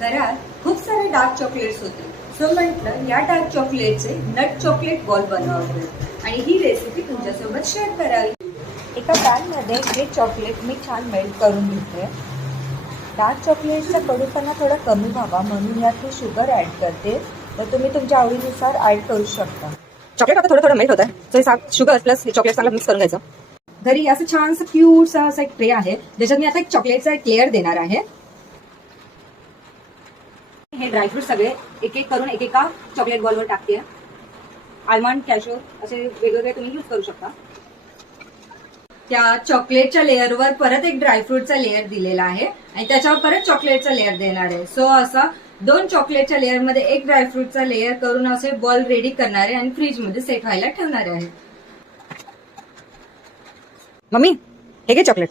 घरात खूप सारे डार्क चॉकलेट्स होते, सो म्हटलं या डार्क चॉकलेटचे नट चॉकलेट बॉल बनवावे आणि ही रेसिपी तुमच्यासोबत शेअर करावी। एका पॅनमध्ये हे चॉकलेट मी छान मेल्ट करून घेते। डार्क चॉकलेटचा कडूपणा थोडा कमी व्हावा म्हणून यात मी शुगर ॲड करते, तर तुम्ही तुमच्या आवडीनुसार ॲड करू शकता। चॉकलेट आता थोडं मेल्ट होत आहे, तर शुगर प्लस चॉकलेट चांगलं मिक्स करून घ्यायचं। घरी असं छानसं क्यूटसा असा एक ट्रे आहे, ज्याच्यात मी आता एक चॉकलेटचा एक लेअर देणार आहे। हे ड्रायफ्रूट सगळे एक एक करून एकेका चॉकलेट बॉलवर टाकते। आल्मंड, कॅशू असे वेगवेगळे तुम्ही यूज करू शकता। त्या चॉकलेटच्या लेअरवर परत एक ड्रायफ्रूटचा लेअर दिलेला आहे आणि त्याच्यावर परत चॉकलेटचा लेअर देणार आहे। सो असा 2 चॉकलेटच्या लेअरमध्ये एक ड्रायफ्रूटचा लेअर करून असे बॉल रेडी करणार आहे आणि फ्रीजमध्ये सेट व्हायला ठेवणार आहे। मम्मी हे घे चॉकलेट।